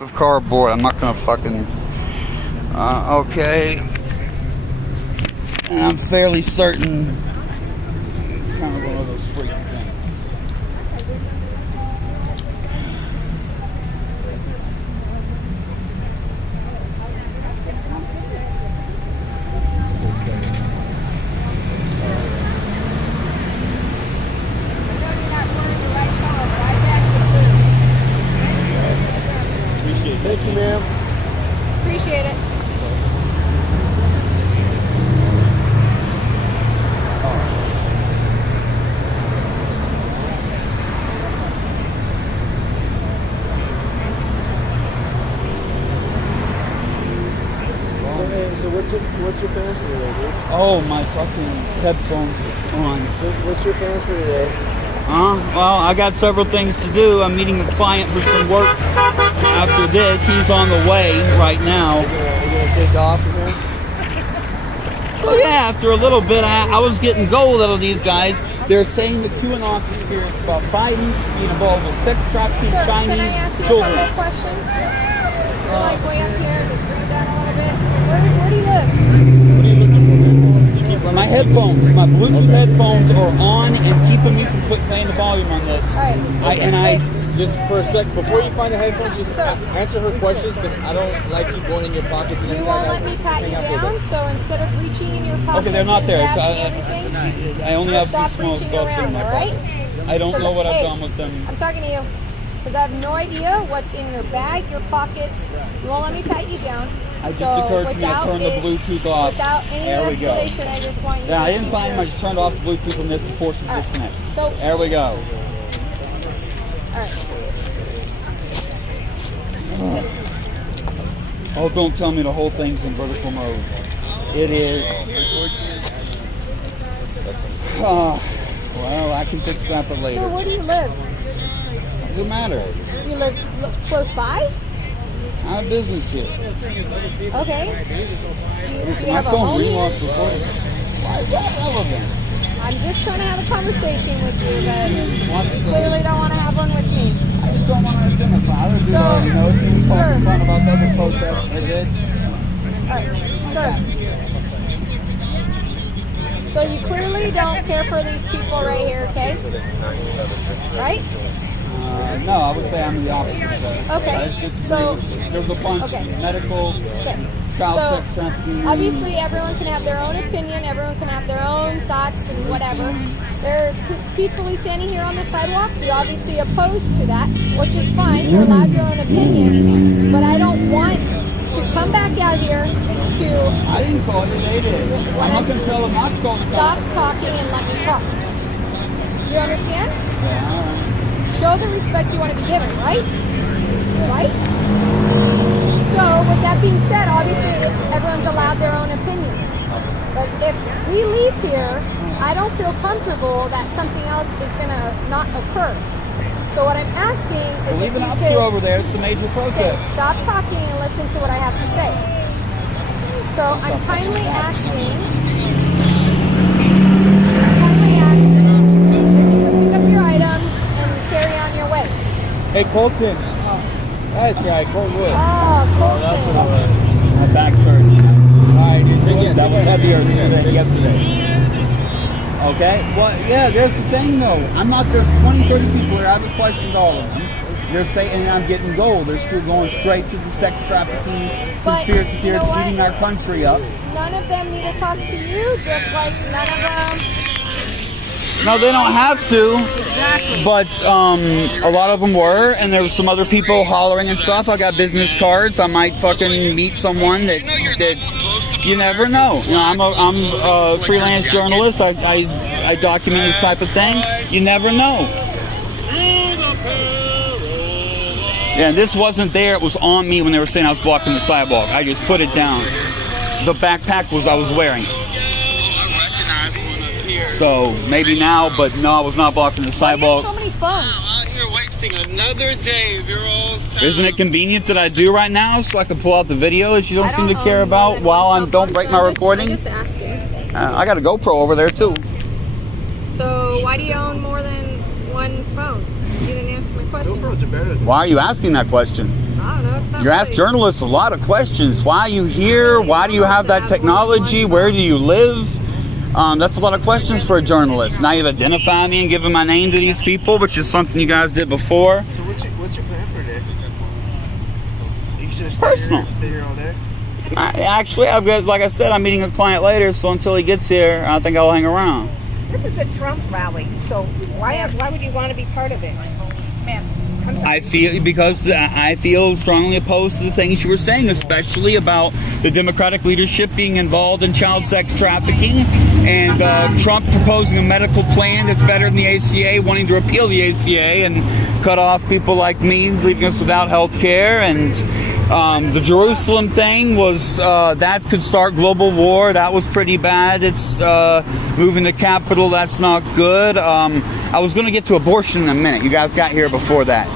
of cardboard. I'm not gonna fucking. Okay. And I'm fairly certain it's kind of one of those freak things. Thank you, ma'am. Appreciate it. So what's your plan for today, dude? Oh, my fucking headphones on. What's your plan for today? Well, I got several things to do. I'm meeting a client for some work after this. He's on the way right now. You gonna take off again? So yeah, after a little bit, I was getting gold out of these guys. They're saying the QAnon conspiracy about Biden being involved with sex trafficking Sir, Chinese can I ask you children. a couple of questions? You're like way up here, just bring it down a little bit. Where do you live? What are you looking for, man? My headphones, my Bluetooth headphones are on and keeping me from playing the volume on this. All right. Just for a sec, before you find the headphones, just answer her questions, because I don't like you going in your pockets and You everything won't like let me that. pat you down, so instead of reaching in your pockets Okay, they're not there. and So grabbing everything, I only have some stop small reaching stuff around, in my all right? pockets. I don't know what I've done with them. I'm talking to you. Because I have no idea what's in your bag, your pockets. You won't let me pat you down. It just occurred to me to turn the Bluetooth off. Without any There we go. escalation, I just want you to Yeah, I didn't keep find your- him. I just turned off the Bluetooth on this to force the All right. disconnect. So, There we go. all right. Oh, don't tell me the whole thing's in vertical mode. It is. Well, I can fix that, but later. So where do you live? Doesn't matter. You live close by? I have business here. Okay. Do you My have a phone home here? relocks recording. Why is that relevant? I'm just trying to have a conversation with you, but you clearly don't want to have one with me. I just don't want to identify. I would do that, you know, if you were talking fun about the other protests I did. Alright, so you clearly don't care for these people right here, okay? Right? No, I would say I'm the opposite. Okay, so- there's a bunch okay. medical, Okay. child So, sex trafficking. obviously everyone can have their own opinion, everyone can have their own thoughts and whatever. They're peacefully standing here on the sidewalk. You're obviously opposed to that, which is fine. You're allowed your own opinion, but I don't want to come back out here to I didn't call you, they did. I'm not going to tell them not to call the stop cops. talking and let me talk. You understand? Yeah, all right. Show the respect you want to be given, right? Right? So, with that being said, obviously everyone's allowed their own opinions. But if we leave here, I don't feel comfortable that something else is going to not occur. So what I'm asking is Well, if leave an you officer could... over there. It's a major Okay, protest. stop talking and listen to what I have to say. So I'm kindly asking if you could pick up your items and carry on your way. Hey, Colton. That's right, Colton Wood. Oh, Colson. My back's hurting. Alright, dude. That was heavier than yesterday. Okay? Well, yeah, there's the thing, though. There's 20, 30 people here. I haven't questioned all of them. They're saying I'm getting gold. They're still going straight to the sex trafficking, But conspiracy you theories, know what? eating our country up. None of them need to talk to you, just like none of them. No, they don't have to. Exactly. But a lot of them were, and there was some other people hollering and stuff. I got business cards. I might fucking meet someone that you never know. You know, I'm a freelance journalist. I document this type of thing. You never know. Yeah, and this wasn't there. It was on me when they were saying I was blocking the sidewalk. I just put it down. The backpack I was wearing. So maybe now, but no, I was not blocking the sidewalk. So many phones. Out here wasting another day of your all's time. Isn't it convenient that I do right now so I can pull out the videos you don't I seem to own care more about than while one I cell don't phone, break so my I'm recording? just asking. I got a GoPro over there too. So why do you own more than one phone? You didn't answer my question. GoPros are better than Why are you asking that question? I don't know. You ask journalists a lot of questions. Why are you here? Why do you have that technology? Where do you live? That's a lot of questions for a journalist. Now you've identified me and given my name to these people, which is something you guys did before. So what's your plan for today? Are you just gonna Personal. Stay here all day? Actually, I've got, like I said, I'm meeting a client later, so until he gets here, I think I'll hang around. This is a Trump rally, so why would you want to be part of it? Ma'am. I feel strongly opposed to the things you were saying, especially about the Democratic leadership being involved in child sex trafficking, and Trump proposing a medical plan that's better than the ACA, wanting to repeal the ACA and cut off people like me, leaving us without health care. And the Jerusalem thing was, that could start global war. That was pretty bad. It's moving the capital. That's not good. I was going to get to abortion in a minute. You guys got here before that.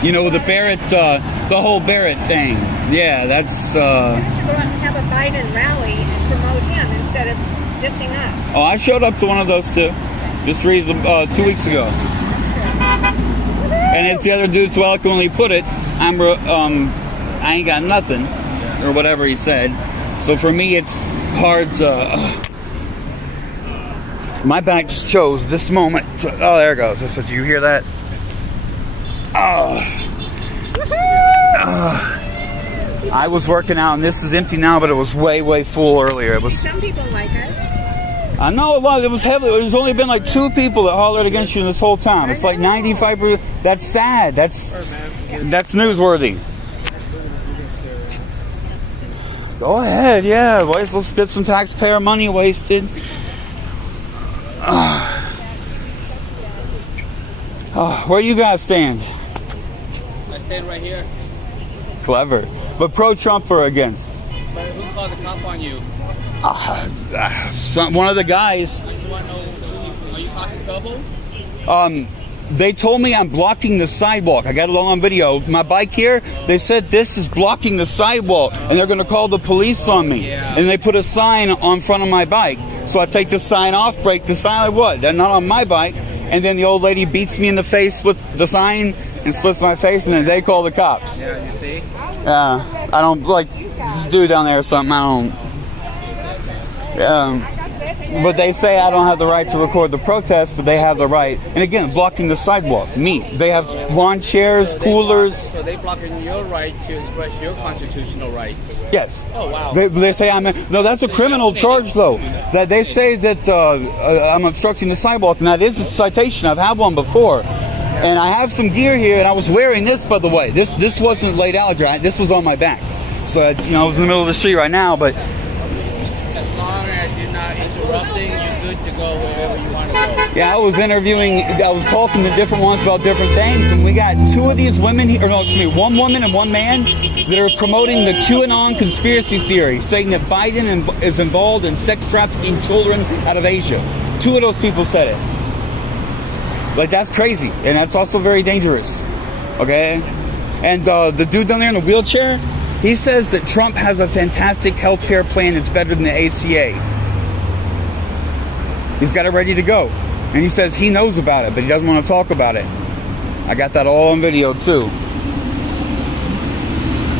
You know, the Barrett, the whole Barrett thing. Yeah, that's... Why don't you go out and have a Biden rally and promote him instead of dissing us? Oh, I showed up to one of those too. Just 2 weeks ago. And as the other dude so eloquently put it, I ain't got nothing, or whatever he said. So for me, it's hard to... my back just chose this moment. Oh, there it goes. Did you hear that? I was working out, and this is empty now, but it was way, way full earlier. It was. Some people like us. I know a lot. It was heavy. There's only been like 2 people that hollered against you this whole time. It's like 95%. That's sad. That's newsworthy. Go ahead, yeah. Let's get some taxpayer money wasted. Where you guys stand? I stand right here. Clever. But pro-Trump or against? But who called the cop on you? One of the guys. You want to know, are you causing trouble? They told me I'm blocking the sidewalk. I got it all on video. My bike here, they said this is blocking the sidewalk, and they're going to call the police on me. Yeah. And they put a sign on front of my bike. So I take the sign off, break the sign, like what? They're not on my bike. And then the old lady beats me in the face with the sign and splits my face, and then they call the cops. Yeah, you see? Yeah, I don't, like, this dude down there or something, I don't... But they say I don't have the right to record the protest, but they have the right. And again, blocking the sidewalk. Me. They have lawn chairs, coolers. So they blocking your right to express your constitutional rights. Yes. Oh, wow. They say I'm... No, that's a criminal charge, though. That they say that I'm obstructing the sidewalk, and that is a citation. I've had one before. And I have some gear here, and I was wearing this, by the way. This wasn't laid out right. This was on my back. So, I was in the middle of the street right now, but... As long as you're not interrupting, you're good to go wherever you want to go. Yeah, I was talking to different ones about different things, and we got 2 of these women here, one woman and one man that are promoting the QAnon conspiracy theory, saying that Biden is involved in sex trafficking children out of Asia. 2 of those people said it. Like, that's crazy, and that's also very dangerous. Okay? And the dude down there in the wheelchair, he says that Trump has a fantastic health care plan that's better than the ACA. He's got it ready to go. And he says he knows about it, but he doesn't want to talk about it. I got that all on video, too.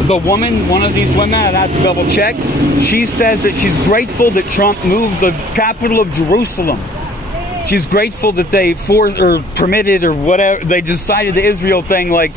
The woman, one of these women, I'd have to double check, she says that she's grateful that Trump moved the capital of Jerusalem. She's grateful that they permitted or whatever, they decided the Israel thing, like...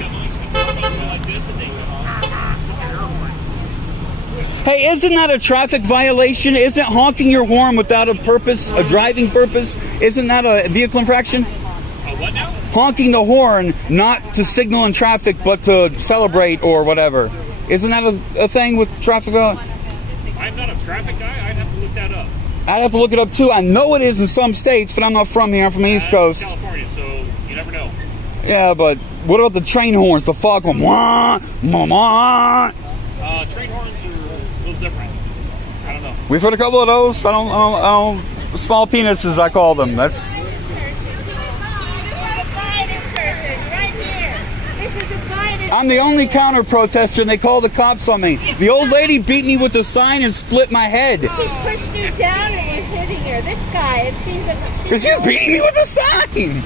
Hey, isn't that a traffic violation? Isn't honking your horn without a purpose, a driving purpose, isn't that a vehicle infraction? What now? Honking the horn, not to signal in traffic, but to celebrate or whatever. Isn't that a thing with traffic? I'm not a traffic guy. I'd have to look that up. I'd have to look it up too. I know it is in some states, but I'm not from here. I'm from the East Coast. California, so you never know. Yeah, but what about the train horns? The fog one? Wah, wah, wah. Train horns are a little different. I don't know. We've heard a couple of those. I don't small penises, I call them. That's... I'm the only counter protester, and they call the cops on me. The old lady beat me with the sign and split my head. He pushed her down and was hitting her. This guy, and she's Because she was beating me with the sign.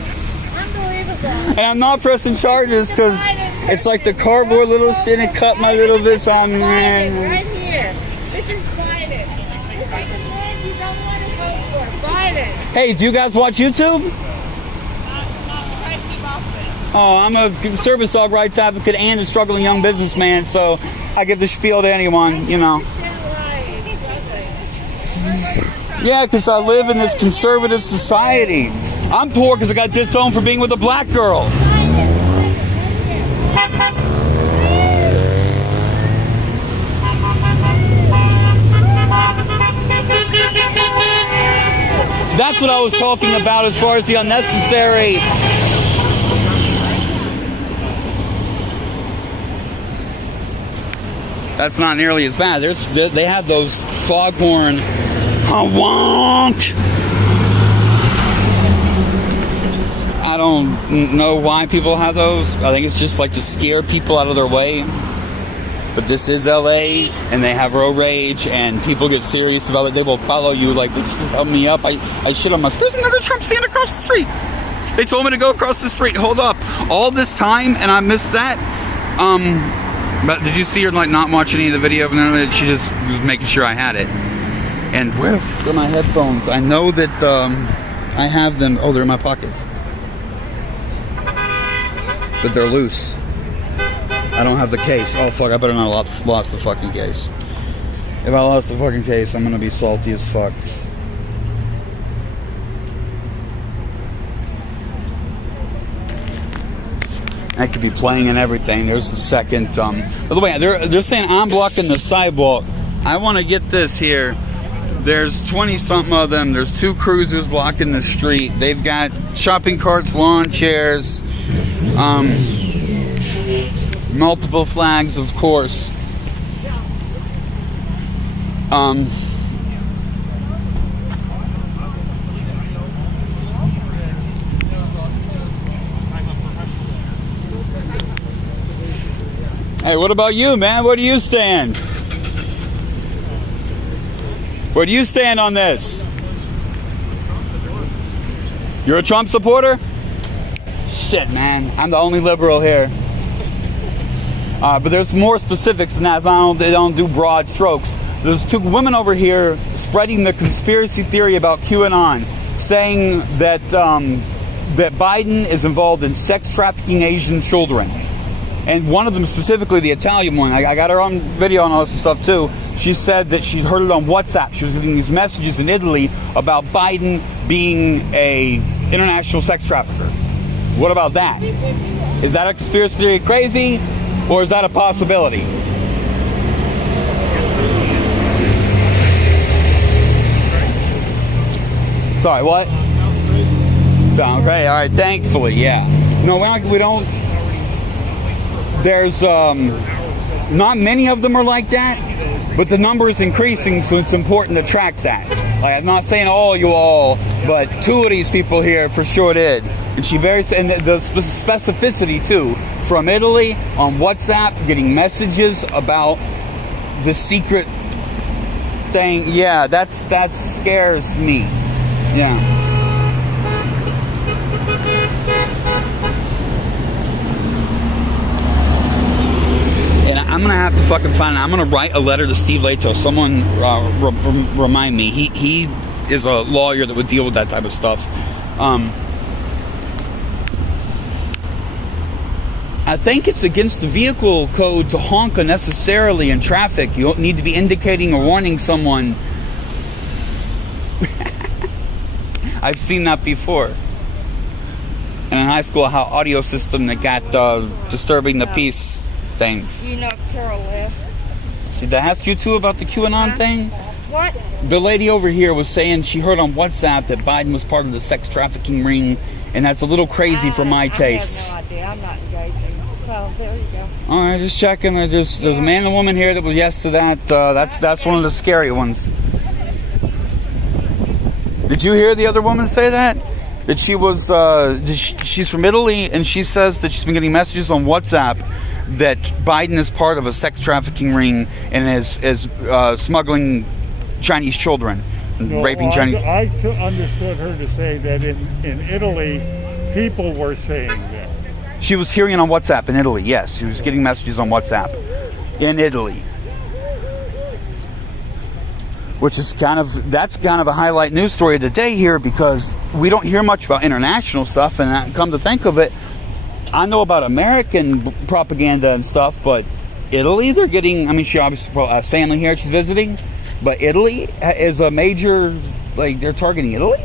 Unbelievable. And I'm not pressing charges because it's like the cardboard little shit and cut my little bits on, Biden, man. right here. This is Biden. This is the man you don't want to vote for. Biden. Hey, do you guys watch YouTube? Oh, I'm a service dog rights advocate and a struggling young businessman, so I give the spiel to anyone, you know. Yeah, because I live in this conservative society. I'm poor because I got disowned for being with a black girl. That's what I was talking about as far as the unnecessary. That's not nearly as bad. They have those foghorn honk. I don't know why people have those. I think it's just like to scare people out of their way. But this is LA, and they have road rage, and people get serious about it. They will follow you like, would you help me up? I shit on myself. There's another Trump stand across the street. They told me to go across the street. Hold up. All this time, and I missed that. But did you see her like not watch any of the video? And she just was making sure I had it. And where are my headphones? I know that I have them. Oh, they're in my pocket. But they're loose. I don't have the case. Oh, fuck. I better not have lost the fucking case. If I lost the fucking case, I'm going to be salty as fuck. I could be playing and everything. There's the second. By the way, they're saying I'm blocking the sidewalk. I want to get this here. There's 20-something of them. There's 2 cruisers blocking the street. They've got shopping carts, lawn chairs, multiple flags, of course. Hey, what about you, man? Where do you stand? Where do you stand on this? You're a Trump supporter? Shit, man. I'm the only liberal here. But there's more specifics than that. They don't do broad strokes. There's 2 women over here spreading the conspiracy theory about QAnon, saying that that Biden is involved in sex trafficking Asian children. And one of them specifically, the Italian one, I got her on video and all this stuff too. She said that she heard it on WhatsApp. She was getting these messages in Italy about Biden being a international sex trafficker. What about that? Is that a conspiracy theory crazy, or is that a possibility? Sorry, what? Sound great. All right, thankfully, yeah. No, we don't. There's not many of them are like that, but the number is increasing, so it's important to track that. Like, I'm not saying all you all, but 2 of these people here for sure did. And the specificity too, from Italy on WhatsApp, getting messages about the secret thing. Yeah, that scares me. Yeah. I'm gonna have to fucking find it. I'm gonna write a letter to Steve Leto. Someone remind me. He is a lawyer that would deal with that type of stuff. I think it's against the vehicle code to honk unnecessarily in traffic. You don't need to be indicating or warning someone. I've seen that before. And in high school, how audio system that got disturbing the peace things. You know Carol left. See, did I ask you too about the QAnon thing? What? The lady over here was saying she heard on WhatsApp that Biden was part of the sex trafficking ring, and that's a little crazy for my tastes. I have no idea. I'm not engaging. So there you go. All right, just checking. There's a man and a woman here that was yes to that. That's one of the scary ones. Did you hear the other woman say that? That she was she's from Italy, and she says that she's been getting messages on WhatsApp that Biden is part of a sex trafficking ring and is smuggling Chinese children and raping Chinese. I understood her to say that in Italy, people were saying that. She was hearing it on WhatsApp in Italy. Yes, she was getting messages on WhatsApp in Italy. Which is that's kind of a highlight news story of the day here, because we don't hear much about international stuff, and come to think of it, I know about American propaganda and stuff, but Italy, they're getting, I mean, she obviously has family here she's visiting, but Italy is a major, like, they're targeting Italy?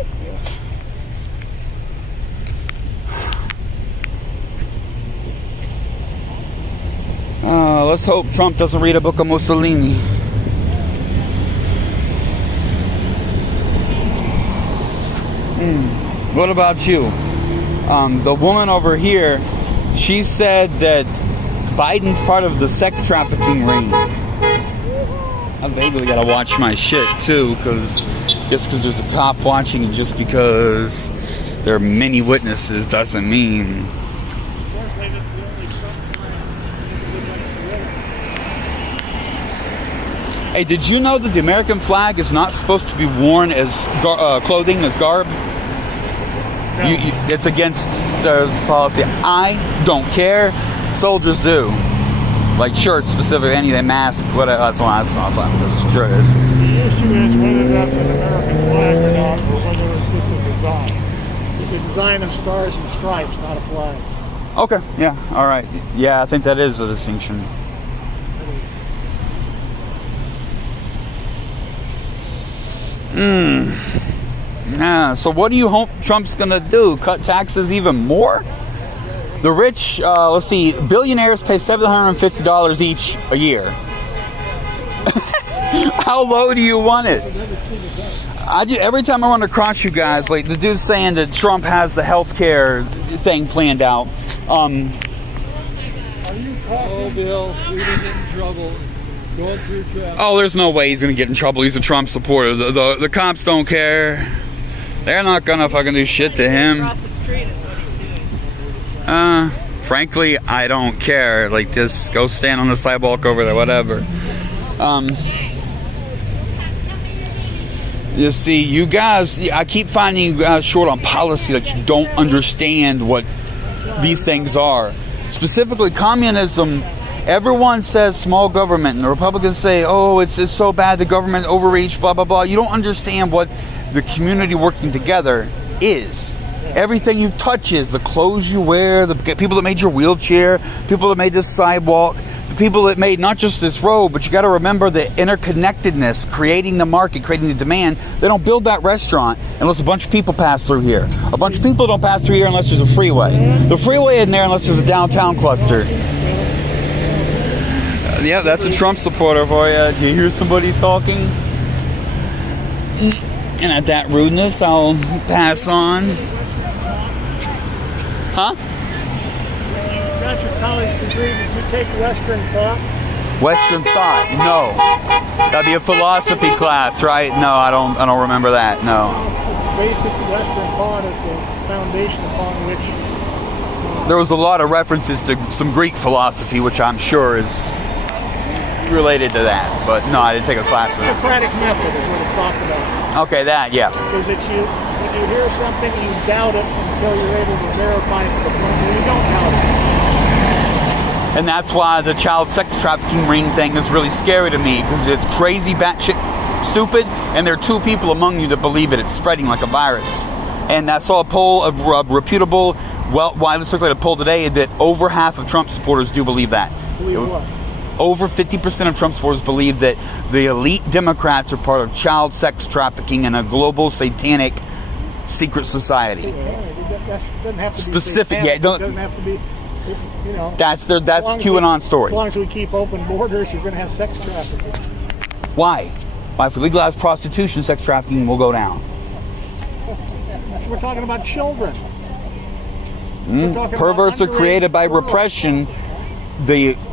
Let's hope Trump doesn't read a book of Mussolini. What about you? The woman over here, she said that Biden's part of the sex trafficking ring. I vaguely gotta watch my shit too, because just because there's a cop watching and just because there are many witnesses doesn't mean. Hey, did you know that the American flag is not supposed to be worn as clothing, as garb? It's against the policy. I don't care. Soldiers do. Like shirts, specific, anything, mask, whatever. That's not flag. That's sure it is. The issue is whether that's an American flag or not, or whether it's just a design. It's a design of stars and stripes, not a flag. Okay. Yeah. All right. Yeah, I think that is a distinction. Yeah, so what do you hope Trump's gonna do? Cut taxes even more? The rich, let's see, billionaires pay $750 each a year. How low do you want it? Every time I run across you guys, like the dude's saying that Trump has the healthcare thing planned out. Oh, Bill, we didn't get in trouble. Going through traffic. Oh, there's no way he's gonna get in trouble. He's a Trump supporter. The cops don't care. They're not gonna fucking do shit to him. Across the street is what he's doing. Frankly, I don't care. Like, just go stand on the sidewalk over there, whatever. You see, you guys, I keep finding you guys short on policy, that you don't understand what these things are. Specifically, communism. Everyone says small government, and the Republicans say, oh, it's so bad, the government overreach, blah, blah, blah. You don't understand what the community working together is. Everything you touch is the clothes you wear, the people that made your wheelchair, people that made this sidewalk, the people that made not just this road, but you got to remember the interconnectedness, creating the market, creating the demand. They don't build that restaurant unless a bunch of people pass through here. A bunch of people don't pass through here unless there's a freeway. The freeway isn't there unless there's a downtown cluster. Yeah, that's a Trump supporter for you. You hear somebody talking? And at that rudeness, I'll pass on. Huh? You got your college degree. Did you take Western thought? Western thought? No. That'd be a philosophy class, right? No, I don't remember that. No. Basic Western thought is the foundation upon which. There was a lot of references to some Greek philosophy, which I'm sure is related to that, but no, I didn't take a class in it. Socratic method is what it's talked about. Okay, that, yeah. Is that when you hear something, you doubt it until you're able to verify it to the point where you don't doubt it. And that's why the child sex trafficking ring thing is really scary to me, because it's crazy, batshit stupid, and there are two people among you that believe it. It's spreading like a virus. And I saw a poll, a reputable, widely circulated poll today, that over half of Trump supporters do believe that. Believe what? Over 50% of Trump supporters believe that the elite Democrats are part of child sex trafficking in a global satanic secret society. That doesn't have to be Specific, satanic. yeah. It doesn't have to be, you know. That's QAnon story. As long as we keep open borders, you're going to have sex trafficking. Why? If we legalize prostitution, sex trafficking will go down. We're talking about children. Perverts are created by repression.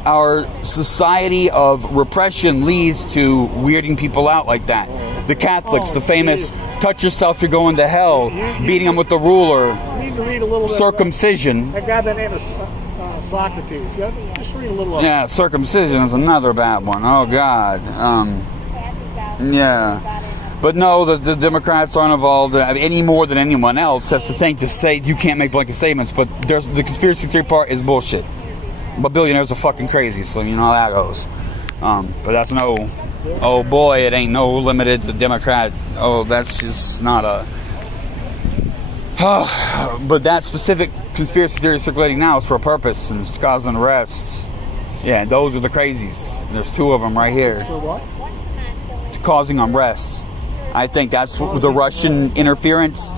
Our society of repression leads to weirding people out like that. The Catholics, the famous touch yourself, you're going to hell, beating them with the ruler, You need to read a little bit. circumcision. That guy by the name of Socrates. Just read a little of it. Yeah, circumcision is another bad one. Oh God. Yeah. But no, the Democrats aren't involved any more than anyone else. That's the thing, to say you can't make blanket statements, but the conspiracy theory part is bullshit. But billionaires are fucking crazy, so you know how that goes. But that's no, oh boy, it ain't no limited to Democrat. Oh, that's just not a... but that specific conspiracy theory circulating now is for a purpose, and it's causing arrests. Yeah, those are the crazies. There's 2 of them right here. For what? Causing unrest. I think that's the Russian interference